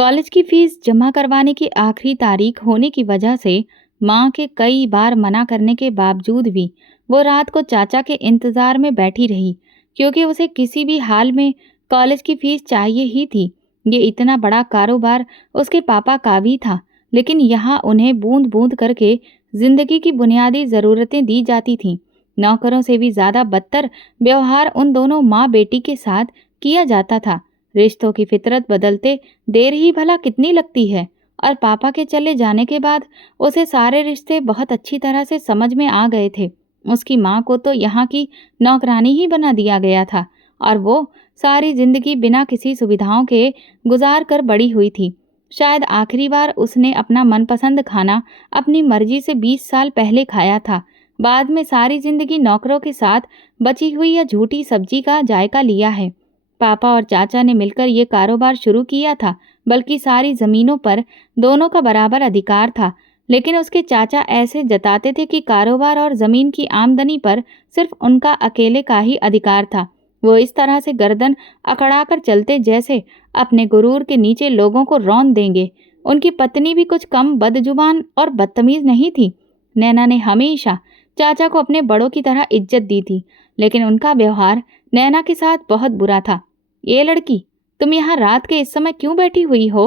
College की fees जमा करवाने की आखिरी तारीख होने की वजह से माँ के कई बार मना करने के बावजूद भी वो रात को चाचा के इंतजार में बैठी रही, क्योंकि उसे किसी भी हाल में कॉलेज की फीस चाहिए ही थी। ये इतना बड़ा कारोबार उसके पापा का भी था, लेकिन यहाँ उन्हें बूंद बूंद करके जिंदगी की बुनियादी ज़रूरतें दी जाती थीं। नौकरों से भी ज़्यादा बदतर व्यवहार उन दोनों माँ बेटी के साथ किया जाता था। रिश्तों की फितरत बदलते देर ही भला कितनी लगती है, और पापा के चले जाने के बाद उसे सारे रिश्ते बहुत अच्छी तरह से समझ में आ गए थे। उसकी माँ को तो यहाँ की नौकरानी ही बना दिया गया था, और वो सारी जिंदगी बिना किसी सुविधाओं के गुजार कर बड़ी हुई थी। शायद आखिरी बार उसने अपना मनपसंद खाना अपनी मर्जी से 20 साल पहले खाया था। बाद में सारी जिंदगी नौकरों के साथ बची हुई या झूठी सब्जी का जायका लिया है। पापा और चाचा ने मिलकर ये कारोबार शुरू किया था, बल्कि सारी जमीनों पर दोनों का बराबर अधिकार था। लेकिन उसके चाचा ऐसे जताते थे कि कारोबार और जमीन की आमदनी पर सिर्फ उनका अकेले का ही अधिकार था। वो इस तरह से गर्दन अकड़ा कर चलते जैसे अपने गुरूर के नीचे लोगों को रौंद देंगे। उनकी पत्नी भी कुछ कम बदजुबान और बदतमीज नहीं थी। नैना ने हमेशा चाचा को अपने बड़ों की तरह इज्जत दी थी, लेकिन उनका व्यवहार नैना के साथ बहुत बुरा था। ये लड़की, तुम यहाँ रात के इस समय क्यों बैठी हुई हो?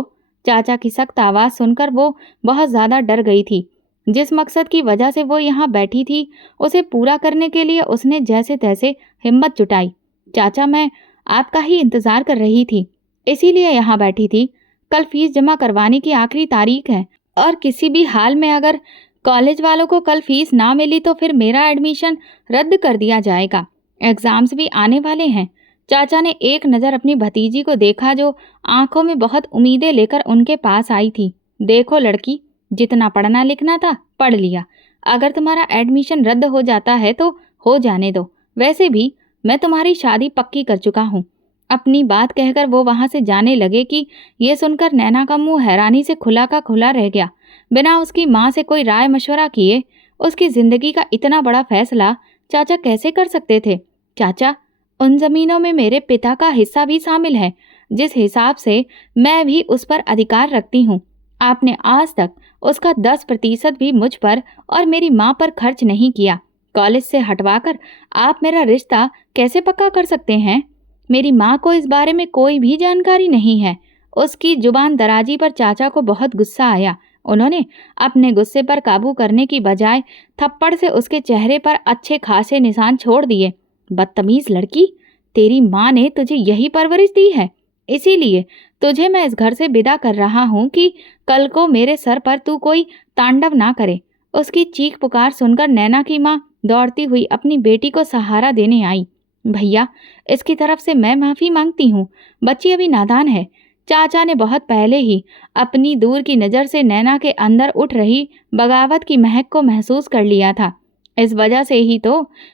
चाचा की सख्त आवाज सुनकर वो बहुत ज्यादा डर गई थी। जिस मकसद की वजह से वो यहाँ बैठी थी, उसे पूरा करने के लिए उसने जैसे तैसे हिम्मत जुटाई। चाचा, मैं आपका ही इंतजार कर रही थी, इसीलिए यहाँ बैठी थी। कल फीस जमा करवाने की आखिरी तारीख है, और किसी भी हाल में अगर कॉलेज वालों को कल फीस ना मिली तो फिर मेरा एडमिशन रद्द कर दिया जाएगा। एग्जाम्स भी आने वाले हैं। चाचा ने एक नज़र अपनी भतीजी को देखा, जो आंखों में बहुत उम्मीदें लेकर उनके पास आई थी। देखो लड़की, जितना पढ़ना लिखना था पढ़ लिया। अगर तुम्हारा एडमिशन रद्द हो जाता है तो हो जाने दो। वैसे भी मैं तुम्हारी शादी पक्की कर चुका हूँ। अपनी बात कहकर वो वहां से जाने लगे कि ये सुनकर नैना का मुंह हैरानी से खुला का खुला रह गया। बिना उसकी माँ से कोई राय मशवरा किए उसकी जिंदगी का इतना बड़ा फैसला चाचा कैसे कर सकते थे? चाचा, उन जमीनों में मेरे पिता का हिस्सा भी शामिल है, जिस हिसाब से मैं भी उस पर अधिकार रखती हूँ। आपने आज तक उसका 10% भी मुझ पर और मेरी माँ पर खर्च नहीं किया। कॉलेज से हटवाकर आप मेरा रिश्ता कैसे पक्का कर सकते हैं? मेरी माँ को इस बारे में कोई भी जानकारी नहीं है। उसकी जुबान दराजी पर चाचा को बहुत गुस्सा आया। उन्होंने अपने गुस्से पर काबू करने की बजाय थप्पड़ से उसके चेहरे पर अच्छे खासे निशान छोड़ दिए। बदतमीज लड़की, तेरी माँ ने तुझे यही परवरिश दी है, इसीलिए तुझे मैं इस घर से विदा कर रहा हूँ कि कल को मेरे सर पर तू कोई तांडव ना करे। उसकी चीख पुकार सुनकर नैना की माँ दौड़ती हुई अपनी बेटी को सहारा देने आई। भैया, इसकी तरफ से मैं माफी मांगती हूँ, बच्ची अभी नादान है। चाचा ने बहुत पहले ही अपनी दूर की नज़र से नैना के अंदर उठ रही बगावत की महक को महसूस कर लिया था। इस वजह से ही तो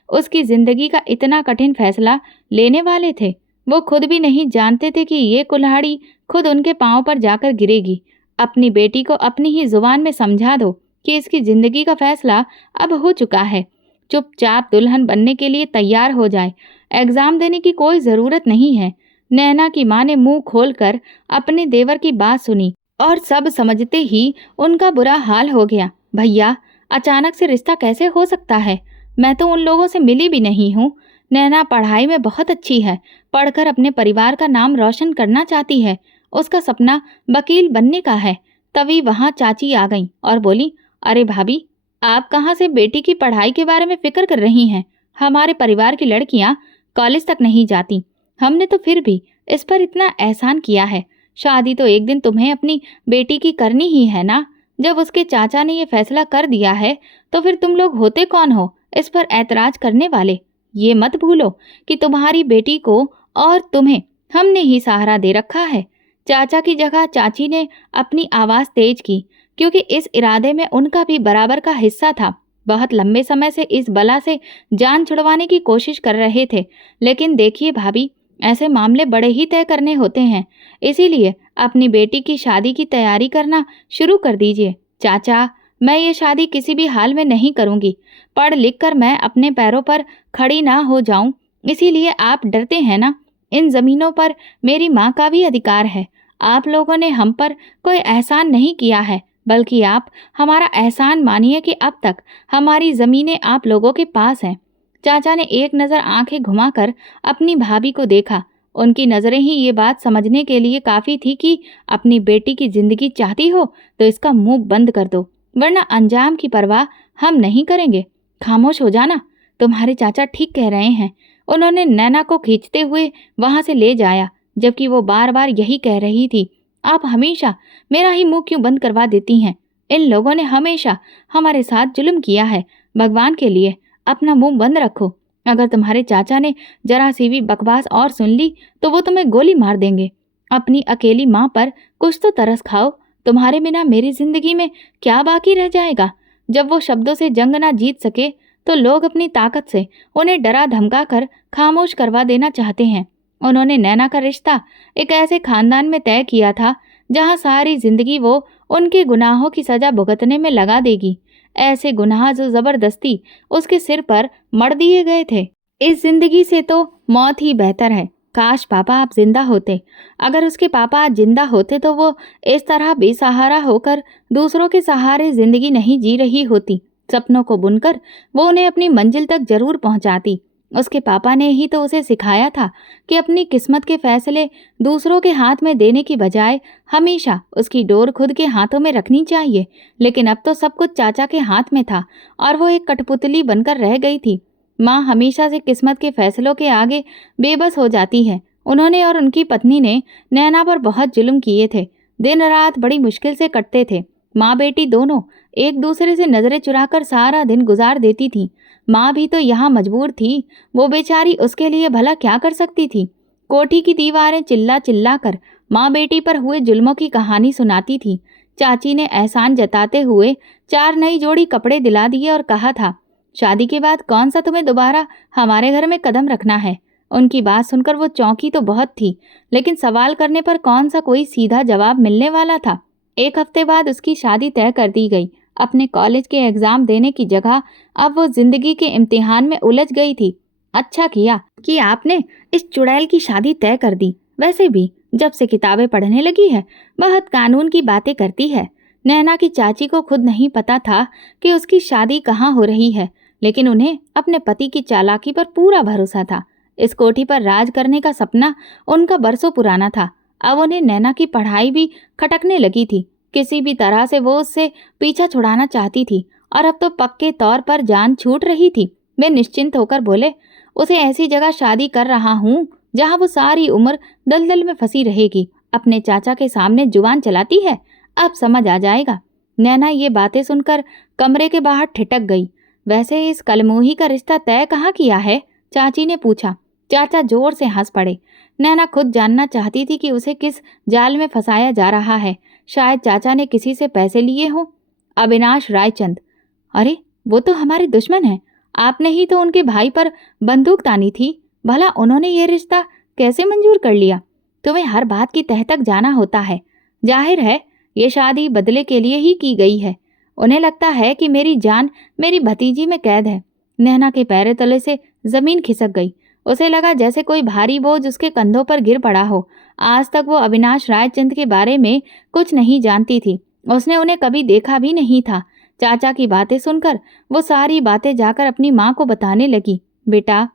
उसकी जिंदगी का इतना कठिन फैसला लेने वाले थे। वो खुद भी नहीं जानते थे कि ये कुल्हाड़ी खुद उनके पांव पर जाकर गिरेगी। अपनी बेटी को अपनी ही जुबान में समझा दो कि इसकी जिंदगी का फैसला अब हो चुका है। चुपचाप दुल्हन बनने के लिए तैयार हो जाए। एग्जाम देने की कोई जरूरत नहीं है। नैना की माँ ने मुंह खोलकर अपने देवर की बात सुनी, और सब समझते ही उनका बुरा हाल हो गया। भैया, अचानक से रिश्ता कैसे हो सकता है? मैं तो उन लोगों से मिली भी नहीं हूँ। नैना पढ़ाई में बहुत अच्छी है, पढ़कर अपने परिवार का नाम रोशन करना चाहती है। उसका सपना वकील बनने का है। तभी वहाँ चाची आ गई और बोली, अरे भाभी, आप कहाँ से बेटी की पढ़ाई के बारे में फिक्र कर रही हैं? हमारे परिवार की लड़कियाँ कॉलेज तक नहीं जाती। हमने तो फिर भी इस पर इतना एहसान किया है। शादी तो एक दिन तुम्हें अपनी बेटी की करनी ही है ना। जब उसके चाचा ने ये फैसला कर दिया है तो फिर तुम लोग होते कौन हो इस पर ऐतराज करने वाले? ये मत भूलो कि तुम्हारी बेटी को और तुम्हें हमने ही सहारा दे रखा है। चाचा की जगह चाची ने अपनी आवाज तेज की, क्योंकि इस इरादे में उनका भी बराबर का हिस्सा था। बहुत लंबे समय से इस बला से जान छुड़वाने की कोशिश कर रहे थे, लेकिन देखिए भाभी, ऐसे मामले बड़े ही तय करने होते हैं। इसीलिए अपनी बेटी की शादी की तैयारी करना शुरू कर दीजिए। चाचा, मैं ये शादी किसी भी हाल में नहीं करूंगी। पढ़ लिख कर मैं अपने पैरों पर खड़ी ना हो जाऊं, इसीलिए आप डरते हैं ना। इन जमीनों पर मेरी माँ का भी अधिकार है। आप लोगों ने हम पर कोई एहसान नहीं किया है, बल्कि आप हमारा एहसान मानिए कि अब तक हमारी ज़मीनें आप लोगों के पास हैं। चाचा ने एक नज़र आंखें घुमाकर अपनी भाभी को देखा। उनकी नज़रें ही ये बात समझने के लिए काफ़ी थी कि अपनी बेटी की ज़िंदगी चाहती हो तो इसका मुंह बंद कर दो, वरना अंजाम की परवाह हम नहीं करेंगे। खामोश हो जाना, तुम्हारे चाचा ठीक कह रहे हैं। उन्होंने नैना को खींचते हुए वहां से ले जाया, जबकि वो बार बार यही कह रही थी, आप हमेशा मेरा ही मुंह क्यों बंद करवा देती हैं? इन लोगों ने हमेशा हमारे साथ जुल्म किया है। भगवान के लिए अपना मुंह बंद रखो। अगर तुम्हारे चाचा ने जरा सी भी बकवास और सुन ली तो वो तुम्हें गोली मार देंगे। अपनी अकेली माँ पर कुछ तो तरस खाओ। तुम्हारे बिना मेरी जिंदगी में क्या बाकी रह जाएगा? जब वो शब्दों से जंग ना जीत सके तो लोग अपनी ताकत से उन्हें डरा धमका कर खामोश करवा देना चाहते हैं। उन्होंने नैना का रिश्ता एक ऐसे खानदान में तय किया था जहां सारी जिंदगी वो उनके गुनाहों की सजा भुगतने में लगा देगी। ऐसे गुनाह जो जबरदस्ती उसके सिर पर मढ़ दिए गए थे। इस जिंदगी से तो मौत ही बेहतर है। काश पापा आप जिंदा होते। अगर उसके पापा आज जिंदा होते तो वो इस तरह बेसहारा होकर दूसरों के सहारे जिंदगी नहीं जी रही होती। सपनों को बुनकर वो उन्हें अपनी मंजिल तक जरूर पहुंचाती। उसके पापा ने ही तो उसे सिखाया था कि अपनी किस्मत के फैसले दूसरों के हाथ में देने की बजाय हमेशा उसकी डोर खुद के हाथों में रखनी चाहिए। लेकिन अब तो सब कुछ चाचा के हाथ में था और वो एक कठपुतली बनकर रह गई थी। माँ हमेशा से किस्मत के फैसलों के आगे बेबस हो जाती है। उन्होंने और उनकी पत्नी ने नैना पर बहुत जुल्म किए थे। दिन रात बड़ी मुश्किल से कटते थे। माँ बेटी दोनों एक दूसरे से नजरें चुराकर सारा दिन गुजार देती थी। माँ भी तो यहाँ मजबूर थी। वो बेचारी उसके लिए भला क्या कर सकती थी? कोठी की दीवारें चिल्ला चिल्ला कर माँ बेटी पर हुए जुल्मों की कहानी सुनाती थी। चाची ने एहसान जताते हुए 4 नई जोड़ी कपड़े दिला दिए और कहा था, शादी के बाद कौन सा तुम्हें दोबारा हमारे घर में कदम रखना है? उनकी बात सुनकर वो चौंकी तो बहुत थी, लेकिन सवाल करने पर कौन सा कोई सीधा जवाब मिलने वाला था। 1 हफ्ते बाद उसकी शादी तय कर दी गई। अपने कॉलेज के एग्जाम देने की जगह अब वो जिंदगी के इम्तिहान में उलझ गई थी। अच्छा किया कि आपने इस चुड़ैल की शादी तय कर दी। वैसे भी जब से किताबें पढ़ने लगी है बहुत कानून की बातें करती है। नैना की चाची को खुद नहीं पता था कि उसकी शादी कहाँ हो रही है, लेकिन उन्हें अपने पति की चालाकी पर पूरा भरोसा था। इस कोठी पर राज करने का सपना उनका बरसों पुराना था। अब उन्हें नैना की पढ़ाई भी खटकने लगी थी। किसी भी तरह से वो उससे पीछा छुड़ाना चाहती थी और अब तो पक्के तौर पर जान छूट रही थी। वे निश्चिंत होकर बोले, उसे ऐसी जगह शादी कर रहा हूँ जहाँ वो सारी उम्र दलदल में फंसी रहेगी। अपने चाचा के सामने जुबान चलाती है, अब समझ आ जाएगा। नैना ये बातें सुनकर कमरे के बाहर ठिठक गई। वैसे इस कलमोही का रिश्ता तय कहाँ किया है? चाची ने पूछा। चाचा जोर से हंस पड़े। नैना खुद जानना चाहती थी कि उसे किस जाल में फंसाया जा रहा है। शायद चाचा ने किसी से पैसे लिए हों। अविनाश रायचंद। अरे वो तो हमारे दुश्मन हैं। आपने ही तो उनके भाई पर बंदूक तानी थी। भला उन्होंने ये रिश्ता कैसे मंजूर कर लिया? तुम्हें हर बात की तह तक जाना होता है। जाहिर है ये शादी बदले के लिए ही की गई है। उन्हें लगता है कि मेरी जान मेरी भतीजी में कैद है। नैना के पैरों तले से जमीन खिसक गई। उसे लगा जैसे कोई भारी बोझ उसके कंधों पर गिर पड़ा हो। आज तक वो अविनाश रायचंद के बारे में कुछ नहीं जानती थी। उसने उन्हें कभी देखा भी नहीं था। चाचा की बातें सुनकर वो सारी बातें जाकर अपनी माँ को बताने लगी। बेटा,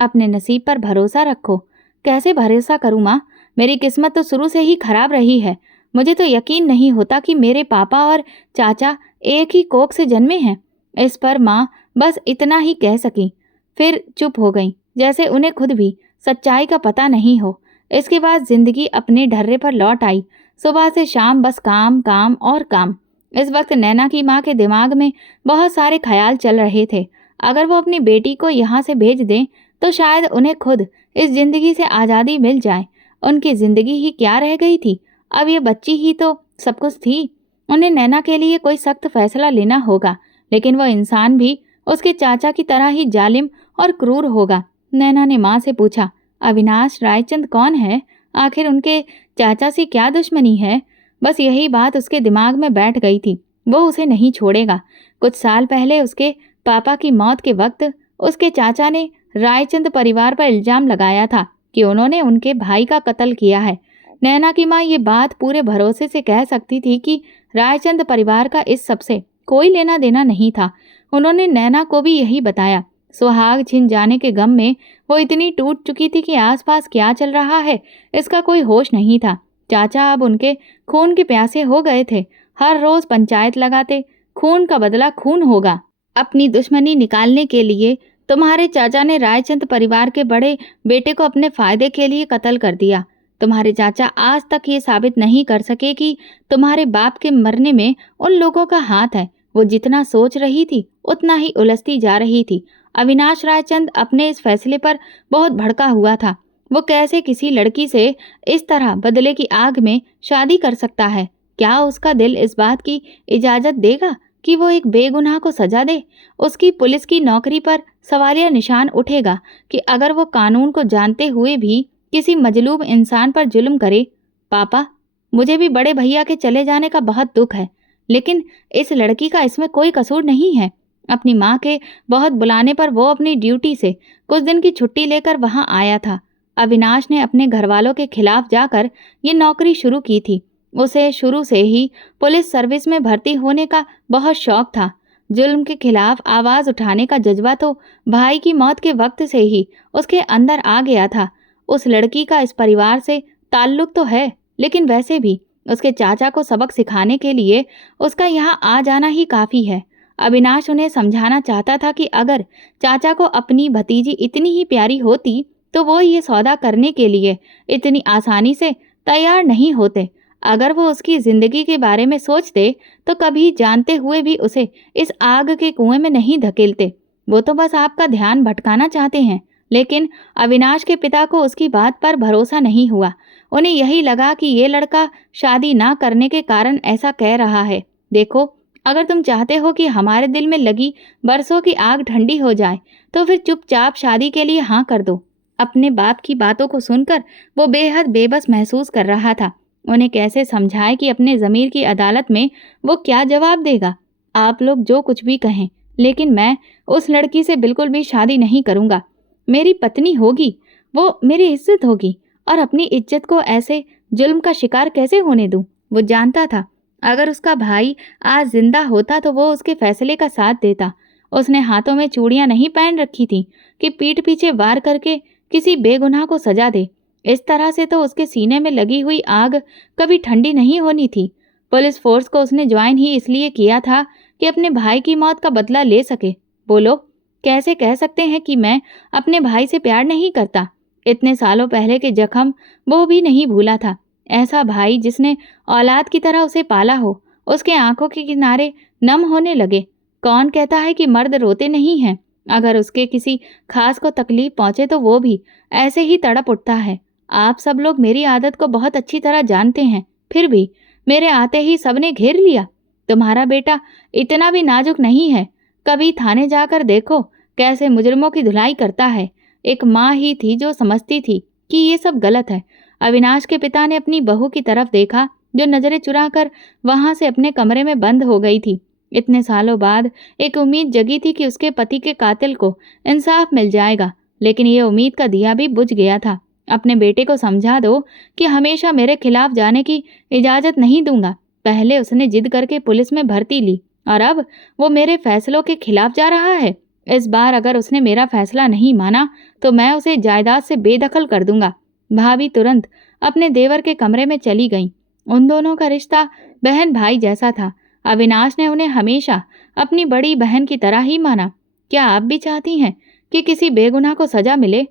अपने नसीब पर भरोसा रखो। कैसे भरोसा करूँ माँ? मेरी किस्मत तो शुरू से ही खराब रही है। मुझे तो यकीन नहीं होता कि मेरे पापा और चाचा एक ही कोख से जन्मे हैं। इस पर माँ बस इतना ही कह सकी, फिर चुप हो गई, जैसे उन्हें खुद भी सच्चाई का पता नहीं हो। इसके बाद जिंदगी अपने ढर्रे पर लौट आई। सुबह से शाम बस काम काम और काम। इस वक्त नैना की माँ के दिमाग में बहुत सारे ख्याल चल रहे थे। अगर वो अपनी बेटी को यहाँ से भेज दें तो शायद उन्हें खुद इस जिंदगी से आज़ादी मिल जाए। उनकी जिंदगी ही क्या रह गई थी? अब ये बच्ची ही तो सब कुछ थी। उन्हें नैना के लिए कोई सख्त फैसला लेना होगा, लेकिन वो इंसान भी उसके चाचा की तरह ही जालिम और क्रूर होगा। नैना ने माँ से पूछा, अविनाश रायचंद कौन है? आखिर उनके चाचा से क्या दुश्मनी है? बस यही बात उसके दिमाग में बैठ गई थी। वो उसे नहीं छोड़ेगा। कुछ साल पहले उसके पापा की मौत के वक्त उसके चाचा ने रायचंद परिवार पर इल्जाम लगाया था कि उन्होंने उनके भाई का कत्ल किया है। नैना की माँ ये बात पूरे भरोसे से कह सकती थी कि रायचंद परिवार का इस सबसे कोई लेना देना नहीं था। उन्होंने नैना को भी यही बताया। सुहाग छिन जाने के गम में वो इतनी टूट चुकी थी कि आसपास क्या चल रहा है इसका कोई होश नहीं था। चाचा अब उनके खून के प्यासे हो गए थे। हर रोज पंचायत लगाते, खून का बदला खून होगा। अपनी दुश्मनी निकालने के लिए तुम्हारे चाचा ने रायचंद परिवार के बड़े बेटे को अपने फायदे के लिए कत्ल कर दिया। तुम्हारे चाचा आज तक ये साबित नहीं कर सके कि तुम्हारे बाप के मरने में उन लोगों का हाथ है। वो जितना सोच रही थी उतना ही उलझती जा रही थी। अविनाश रायचंद अपने इस फैसले पर बहुत भड़का हुआ था। वो कैसे किसी लड़की से इस तरह बदले की आग में शादी कर सकता है? क्या उसका दिल इस बात की इजाजत देगा कि वो एक बेगुनाह को सजा दे? उसकी पुलिस की नौकरी पर सवालिया निशान उठेगा कि अगर वो कानून को जानते हुए भी किसी मजलूम इंसान पर जुल्म करे। पापा, मुझे भी बड़े भैया के चले जाने का बहुत दुख है, लेकिन इस लड़की का इसमें कोई कसूर नहीं है। अपनी माँ के बहुत बुलाने पर वो अपनी ड्यूटी से कुछ दिन की छुट्टी लेकर वहां आया था। अविनाश ने अपने घरवालों के खिलाफ जाकर ये नौकरी शुरू की थी। उसे शुरू से ही पुलिस सर्विस में भर्ती होने का बहुत शौक था। जुल्म के खिलाफ आवाज उठाने का जज्बा तो भाई की मौत के वक्त से ही उसके अंदर आ गया था। उस लड़की का इस परिवार से ताल्लुक तो है, लेकिन वैसे भी उसके चाचा को सबक सिखाने के लिए उसका यहाँ आ जाना ही काफी है। अविनाश उन्हें समझाना चाहता था कि अगर चाचा को अपनी भतीजी इतनी ही प्यारी होती तो वो ये सौदा करने के लिए इतनी आसानी से तैयार नहीं होते। अगर वो उसकी जिंदगी के बारे में सोचते तो कभी जानते हुए भी उसे इस आग के कुएं में नहीं धकेलते। वो तो बस आपका ध्यान भटकाना चाहते हैं। लेकिन अविनाश के पिता को उसकी बात पर भरोसा नहीं हुआ। उन्हें यही लगा कि ये लड़का शादी ना करने के कारण ऐसा कह रहा है। देखो, अगर तुम चाहते हो कि हमारे दिल में लगी बरसों की आग ठंडी हो जाए तो फिर चुपचाप शादी के लिए हाँ कर दो। अपने बाप की बातों को सुनकर वो बेहद बेबस महसूस कर रहा था। उन्हें कैसे समझाए कि अपने ज़मीर की अदालत में वो क्या जवाब देगा। आप लोग जो कुछ भी कहें, लेकिन मैं उस लड़की से बिल्कुल भी शादी नहीं करूँगा। मेरी पत्नी होगी, वो मेरी इज्जत होगी, और अपनी इज्जत को ऐसे जुल्म का शिकार कैसे होने दूँ? वो जानता था अगर उसका भाई आज जिंदा होता तो वो उसके फैसले का साथ देता। उसने हाथों में चूड़ियां नहीं पहन रखी थी कि पीठ पीछे वार करके किसी बेगुनाह को सजा दे। इस तरह से तो उसके सीने में लगी हुई आग कभी ठंडी नहीं होनी थी। पुलिस फोर्स को उसने ज्वाइन ही इसलिए किया था कि अपने भाई की मौत का बदला ले सके। बोलो, कैसे कह सकते हैं कि मैं अपने भाई से प्यार नहीं करता? इतने सालों पहले के जख्म वो भी नहीं भूला था। ऐसा भाई जिसने औलाद की तरह उसे पाला हो, उसके आंखों के किनारे नम होने लगे। कौन कहता है कि मर्द रोते नहीं हैं? अगर उसके किसी खास को तकलीफ पहुंचे तो वो भी ऐसे ही तड़प उठता है। आप सब लोग मेरी आदत को बहुत अच्छी तरह जानते हैं, फिर भी मेरे आते ही सबने घेर लिया। तुम्हारा बेटा इतना भी नाजुक नहीं है। कभी थाने जाकर देखो कैसे मुजरिमों की धुलाई करता है। एक माँ ही थी जो समझती थी कि ये सब गलत है। अविनाश के पिता ने अपनी बहू की तरफ देखा जो नजरें चुराकर वहां से अपने कमरे में बंद हो गई थी। इतने सालों बाद एक उम्मीद जगी थी कि उसके पति के कातिल को इंसाफ मिल जाएगा, लेकिन ये उम्मीद का दिया भी बुझ गया था। अपने बेटे को समझा दो कि हमेशा मेरे खिलाफ जाने की इजाजत नहीं दूंगा। पहले उसने जिद करके पुलिस में भर्ती ली और अब वो मेरे फैसलों के खिलाफ जा रहा है। इस बार अगर उसने मेरा फैसला नहीं माना तो मैं उसे जायदाद से बेदखल कर दूंगा। भाभी तुरंत अपने देवर के कमरे में चली गईं। उन दोनों का रिश्ता बहन भाई जैसा था। अविनाश ने उन्हें हमेशा अपनी बड़ी बहन की तरह ही माना। क्या आप भी चाहती हैं कि किसी बेगुनाह को सजा मिले?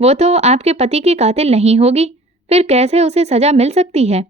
वो तो आपके पति की कातिल नहीं होगी, फिर कैसे उसे सजा मिल सकती है?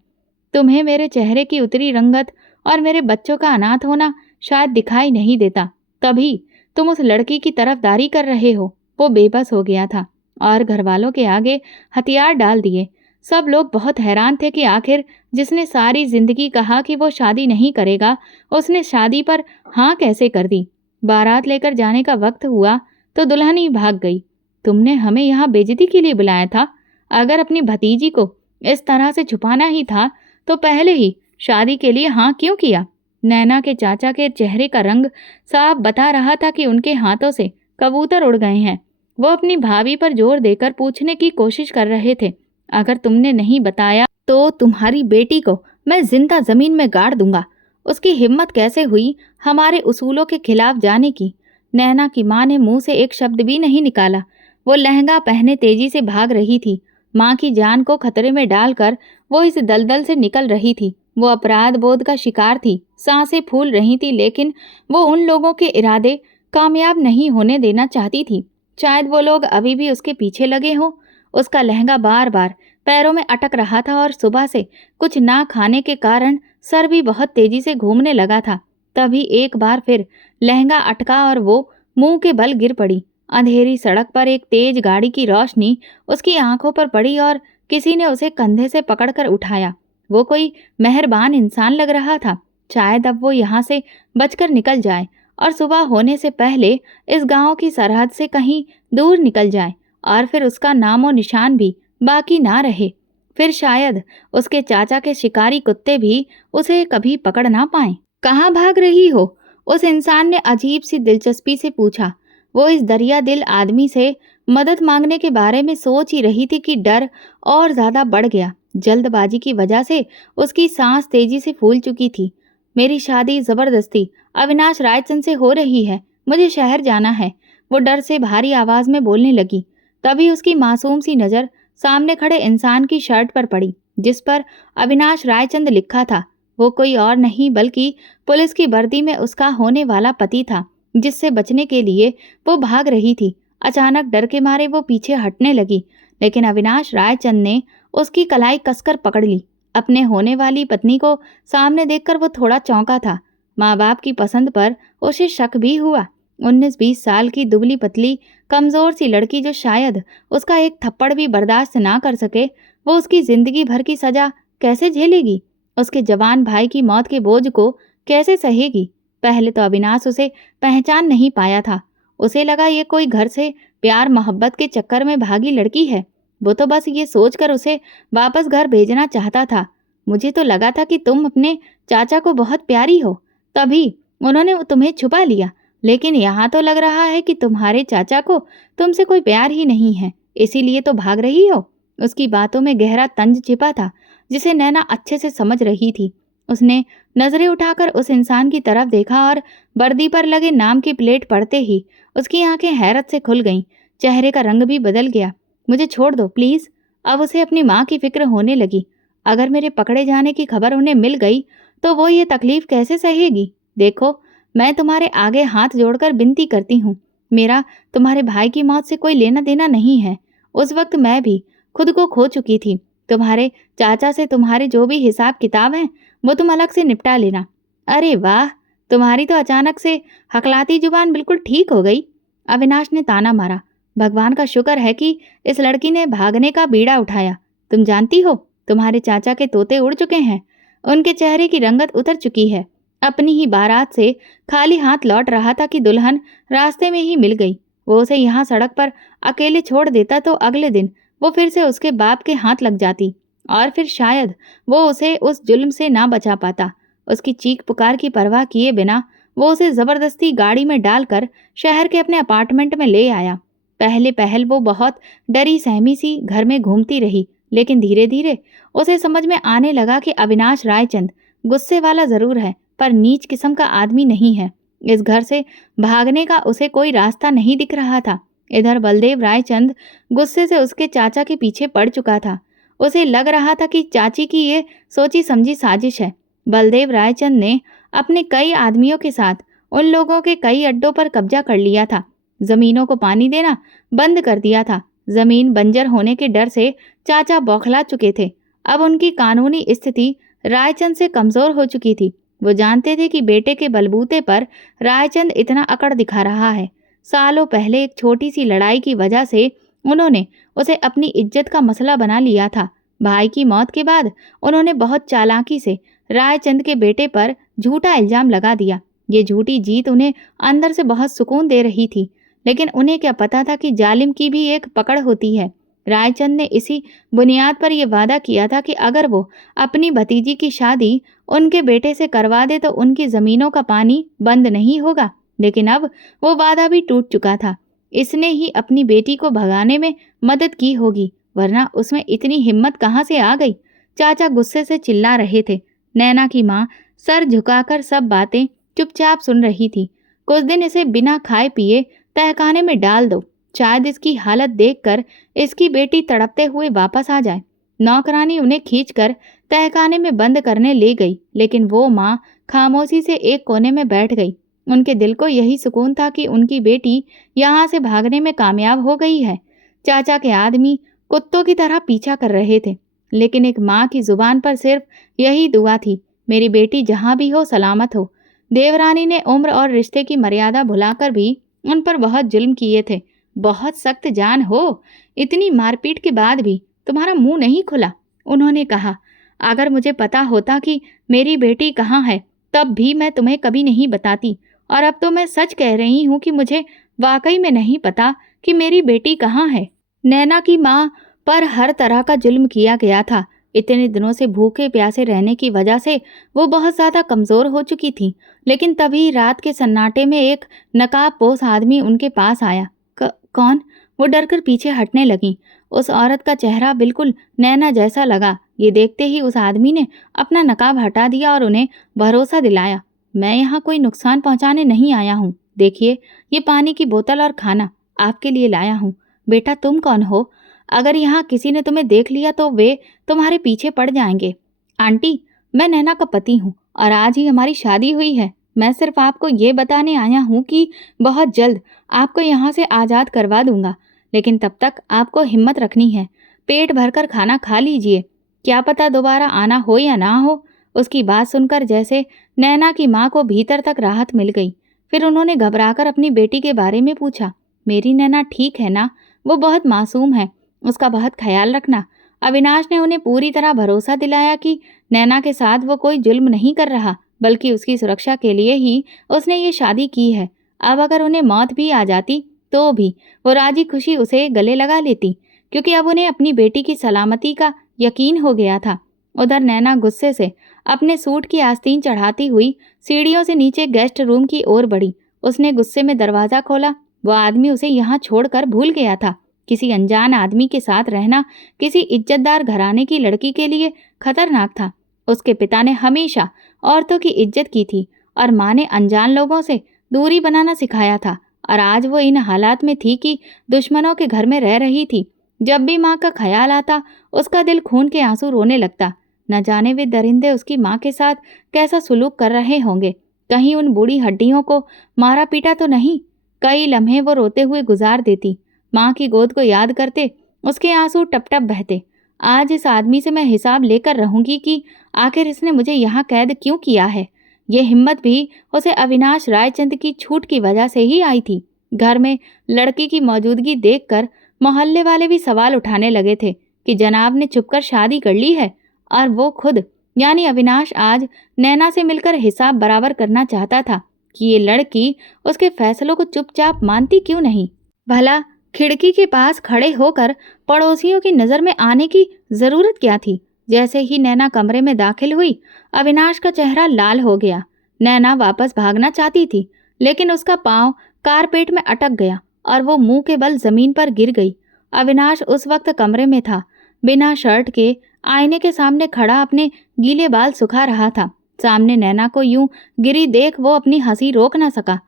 तुम्हें मेरे चेहरे की उतरी रंगत और मेरे बच्चों का अनाथ होना शायद दिखाई नहीं देता, तभी तुम उस लड़की की तरफदारी कर रहे हो। वो बेबस हो गया था और घरवालों के आगे हथियार डाल दिए। सब लोग बहुत हैरान थे कि आखिर जिसने सारी जिंदगी कहा कि वो शादी नहीं करेगा, उसने शादी पर हाँ कैसे कर दी। बारात लेकर जाने का वक्त हुआ तो दुल्हन ही भाग गई। तुमने हमें यहाँ बेइज्जती के लिए बुलाया था? अगर अपनी भतीजी को इस तरह से छुपाना ही था तो पहले ही शादी के लिए हाँ क्यों किया? नैना के चाचा के चेहरे का रंग साफ बता रहा था कि उनके हाथों से कबूतर उड़ गए हैं। वो अपनी भाभी पर जोर देकर पूछने की कोशिश कर रहे थे, अगर तुमने नहीं बताया तो तुम्हारी बेटी को मैं जिंदा जमीन में गाड़ दूंगा। उसकी हिम्मत कैसे हुई हमारे उसूलों के खिलाफ जाने की। नैना की माँ ने मुंह से एक शब्द भी नहीं निकाला। वो लहंगा पहने तेजी से भाग रही थी। माँ की जान को खतरे में डालकर वो इस दलदल से निकल रही थी। वो अपराध बोध का शिकार थी। सांसें फूल रही थी, लेकिन वो उन लोगों के इरादे कामयाब नहीं होने देना चाहती थी। शायद वो लोग अभी भी उसके पीछे लगे हों। उसका लहंगा बार बार पैरों में अटक रहा था और सुबह से कुछ ना खाने के कारण सर भी बहुत तेजी से घूमने लगा था। तभी एक बार फिर लहंगा अटका और वो मुंह के बल गिर पड़ी। अंधेरी सड़क पर एक तेज गाड़ी की रोशनी उसकी आंखों पर पड़ी और किसी ने उसे कंधे से पकड़कर उठाया। वो कोई मेहरबान इंसान लग रहा था। शायद अब वो यहाँ से बचकर निकल जाए और सुबह होने से पहले इस गांव की सरहद से कहीं दूर निकल जाए, और फिर उसका नामो निशान भी बाकी ना रहे। फिर शायद उसके चाचा के शिकारी कुत्ते भी उसे कभी पकड़ ना पाएं। कहाँ भाग रही हो? उस इंसान ने अजीब सी दिलचस्पी से पूछा। वो इस दरिया दिल आदमी से मदद मांगने के बारे में सोच ही रही थी कि डर और ज्यादा बढ़ गया। जल्दबाजी की वजह से उसकी सांस तेजी से फूल चुकी थी। मेरी शादी जबरदस्ती अविनाश रायचंद से हो रही है। मुझे शहर जाना है, वो डर से भारी आवाज में बोलने लगी। तभी उसकी मासूम सी नजर सामने खड़े इंसान की शर्ट पर पड़ी, जिस पर अविनाश रायचंद लिखा था। वो कोई और नहीं बल्कि पुलिस की वर्दी में उसका होने वाला पति था, जिससे बचने के लिए वो भाग रही थी। अचानक डर के मारे वो पीछे हटने लगी, लेकिन अविनाश रायचंद ने उसकी कलाई कसकर पकड़ ली। अपने होने वाली पत्नी को सामने देखकर वो थोड़ा चौंका था। माँ बाप की पसंद पर उसे शक भी हुआ। 19-20 साल की दुबली पतली कमजोर सी लड़की जो शायद उसका एक थप्पड़ भी बर्दाश्त ना कर सके, वो उसकी जिंदगी भर की सजा कैसे झेलेगी? उसके जवान भाई की मौत के बोझ को कैसे सहेगी? पहले तो अविनाश उसे पहचान नहीं पाया था। उसे लगा ये कोई घर से प्यार मोहब्बत के चक्कर में भागी लड़की है। वो तो बस ये सोचकर उसे वापस घर भेजना चाहता था। मुझे तो लगा था कि तुम अपने चाचा को बहुत प्यारी हो, तभी उन्होंने तुम्हें छुपा लिया। लेकिन यहाँ तो लग रहा है कि तुम्हारे चाचा को तुमसे कोई प्यार ही नहीं है, इसीलिए तो भाग रही हो। उसकी बातों में गहरा तंज छिपा था, जिसे नैना अच्छे से समझ रही थी। उसने नजरें उठाकर उस इंसान की तरफ देखा और वर्दी पर लगे नाम की प्लेट पढ़ते ही उसकी आंखें हैरत से खुल गईं। चेहरे का रंग भी बदल गया। मुझे छोड़ दो प्लीज। अब उसे अपनी माँ की फिक्र होने लगी। अगर मेरे पकड़े जाने की खबर उन्हें मिल गई तो वो ये तकलीफ कैसे सहेगी? देखो, मैं तुम्हारे आगे हाथ जोड़कर विनती करती हूँ। मेरा तुम्हारे भाई की मौत से कोई लेना देना नहीं है। उस वक्त मैं भी खुद को खो चुकी थी। तुम्हारे चाचा से तुम्हारे जो भी हिसाब किताब हैं वो तुम अलग से निपटा लेना। अरे वाह, तुम्हारी तो अचानक से हकलाती जुबान बिल्कुल ठीक हो गई। अविनाश ने ताना मारा। भगवान का शुक्र है कि इस लड़की ने भागने का बीड़ा उठाया। तुम जानती हो, तुम्हारे चाचा के तोते उड़ चुके हैं। उनके चेहरे की रंगत उतर चुकी है। अपनी ही बारात से खाली हाथ लौट रहा था कि दुल्हन रास्ते में ही मिल गई। वो उसे यहाँ सड़क पर अकेले छोड़ देता तो अगले दिन वो फिर से उसके बाप के हाथ लग जाती, और फिर शायद वो उसे उस जुल्म से ना बचा पाता। उसकी चीख पुकार की परवाह किए बिना वो उसे जबरदस्ती गाड़ी में डालकर शहर के अपने अपार्टमेंट में ले आया। पहले पहल वो बहुत डरी सहमी सी घर में घूमती रही, लेकिन धीरे धीरे उसे समझ में आने लगा कि अविनाश रायचंद गुस्से वाला जरूर है, पर नीच किस्म का आदमी नहीं है। इस घर से भागने का उसे कोई रास्ता नहीं दिख रहा था। इधर बलदेव रायचंद गुस्से से उसके चाचा के पीछे पड़ चुका था। उसे लग रहा था कि चाची की ये सोची समझी साजिश है। बलदेव रायचंद ने अपने कई आदमियों के साथ उन लोगों के कई अड्डों पर कब्जा कर लिया था। जमीनों को पानी देना बंद कर दिया था। जमीन बंजर होने के डर से चाचा बौखला चुके थे। अब उनकी कानूनी स्थिति रायचंद से कमजोर हो चुकी थी। वो जानते थे कि बेटे के बलबूते पर रायचंद इतना अकड़ दिखा रहा है। सालों पहले एक छोटी सी लड़ाई की वजह से उन्होंने उसे अपनी इज्जत का मसला बना लिया था। भाई की मौत के बाद उन्होंने बहुत चालाकी से रायचंद के बेटे पर झूठा इल्जाम लगा दिया। ये झूठी जीत उन्हें अंदर से बहुत सुकून दे रही थी, लेकिन उन्हें क्या पता था कि जालिम की भी एक पकड़ होती है। रायचंद ने इसी बुनियाद पर यह वादा किया था कि अगर वो अपनी भतीजी की शादी उनके बेटे से करवा दे तो उनकी जमीनों का पानी बंद नहीं होगा। लेकिन अब वो वादा भी टूट चुका था। इसने ही अपनी बेटी को भगाने में मदद की होगी, वरना उसमें इतनी हिम्मत कहाँ से आ गई? चाचा गुस्से से चिल्ला रहे थे। नैना की माँ सर झुकाकर सब बातें चुपचाप सुन रही थी। कुछ दिन इसे बिना खाए पिए तहखाने में डाल दो, शायद इसकी हालत देखकर इसकी बेटी तड़पते हुए वापस आ जाए। नौकरानी उन्हें खींचकर तहखाने में बंद करने ले गई, लेकिन वो माँ खामोशी से एक कोने में बैठ गई। उनके दिल को यही सुकून था कि उनकी बेटी यहाँ से भागने में कामयाब हो गई है। चाचा के आदमी कुत्तों की तरह पीछा कर रहे थे, लेकिन एक माँ की जुबान पर सिर्फ यही दुआ थी, मेरी बेटी जहाँ भी हो सलामत हो। देवरानी ने उम्र और रिश्ते की मर्यादा भुलाकर भी उन पर बहुत जुल्म किए थे। बहुत सख्त जान हो, इतनी मारपीट के बाद भी तुम्हारा मुंह नहीं खुला। उन्होंने कहा, अगर मुझे पता होता कि मेरी बेटी कहाँ है तब भी मैं तुम्हें कभी नहीं बताती, और अब तो मैं सच कह रही हूँ कि मुझे वाकई में नहीं पता कि मेरी बेटी कहाँ है। नैना की माँ पर हर तरह का जुल्म किया गया था। इतने दिनों से भूखे प्यासे रहने की वजह से वो बहुत ज़्यादा कमज़ोर हो चुकी थी। लेकिन तभी रात के सन्नाटे में एक नकाबपोश आदमी उनके पास आया। कौन? वो डरकर पीछे हटने लगी। उस औरत का चेहरा बिल्कुल नैना जैसा लगा। ये देखते ही उस आदमी ने अपना नकाब हटा दिया और उन्हें भरोसा दिलाया, मैं यहाँ कोई नुकसान पहुँचाने नहीं आया हूँ। देखिए, ये पानी की बोतल और खाना आपके लिए लाया हूँ। बेटा, तुम कौन हो? अगर यहाँ किसी ने तुम्हें देख लिया तो वे तुम्हारे पीछे पड़ जाएंगे। आंटी, मैं नैना का पति हूँ और आज ही हमारी शादी हुई है। मैं सिर्फ आपको ये बताने आया हूँ कि बहुत जल्द आपको यहाँ से आज़ाद करवा दूंगा, लेकिन तब तक आपको हिम्मत रखनी है। पेट भरकर खाना खा लीजिए, क्या पता दोबारा आना हो या ना हो। उसकी बात सुनकर जैसे नैना की माँ को भीतर तक राहत मिल गई। फिर उन्होंने घबराकर अपनी बेटी के बारे में पूछा, मेरी नैना ठीक है ना? वो बहुत मासूम है, उसका बहुत ख्याल रखना। अविनाश ने उन्हें पूरी तरह भरोसा दिलाया कि नैना के साथ वो कोई जुल्म नहीं कर रहा, बल्कि उसकी सुरक्षा के लिए ही उसने ये शादी की है। अब अगर उन्हें मौत भी आ जाती तो भी वो राजी खुशी उसे गले लगा लेती, क्योंकि अब उन्हें अपनी बेटी की सलामती का यकीन हो गया था। उधर नैना गुस्से से अपने सूट की आस्तीन चढ़ाती हुई सीढ़ियों से नीचे गेस्ट रूम की ओर बढ़ी। उसने गुस्से में दरवाज़ा खोला। वो आदमी उसे यहाँ छोड़कर भूल गया था। किसी अनजान आदमी के साथ रहना किसी इज्जतदार घराने की लड़की के लिए खतरनाक था। उसके पिता ने हमेशा औरतों की इज्जत की थी और माँ ने अनजान लोगों से दूरी बनाना सिखाया था, और आज वो इन हालात में थी कि दुश्मनों के घर में रह रही थी। जब भी माँ का ख्याल आता उसका दिल खून के आंसू रोने लगता। न जाने वे दरिंदे उसकी माँ के साथ कैसा सुलूक कर रहे होंगे। कहीं उन बूढ़ी हड्डियों को मारा पीटा तो नहीं। कई लम्हे वो रोते हुए गुजार देती। माँ की गोद को याद करते उसके आंसू टप टप बहते। आज इस आदमी से मैं हिसाब लेकर रहूंगी कि आखिर इसने मुझे यहाँ कैद क्यों किया है। ये हिम्मत भी उसे अविनाश रायचंद की छूट की वजह से ही आई थी। घर में लड़की की मौजूदगी देखकर मोहल्ले वाले भी सवाल उठाने लगे थे कि जनाब ने छुपकर शादी कर ली है, और वो खुद यानी अविनाश आज नैना से मिलकर हिसाब बराबर करना चाहता था कि ये लड़की उसके फैसलों को चुपचाप मानती क्यों नहीं। भला खिड़की के पास खड़े होकर पड़ोसियों की नज़र में आने की ज़रूरत क्या थी। जैसे ही नैना कमरे में दाखिल हुई, अविनाश का चेहरा लाल हो गया। नैना वापस भागना चाहती थी, लेकिन उसका पाँव कारपेट में अटक गया और वो मुंह के बल जमीन पर गिर गई। अविनाश उस वक्त कमरे में था, बिना शर्ट के आईने के सामने खड़ा अपने गीले बाल सुखा रहा था। सामने नैना को यूं गिरी देख वो अपनी हंसी रोक ना सका।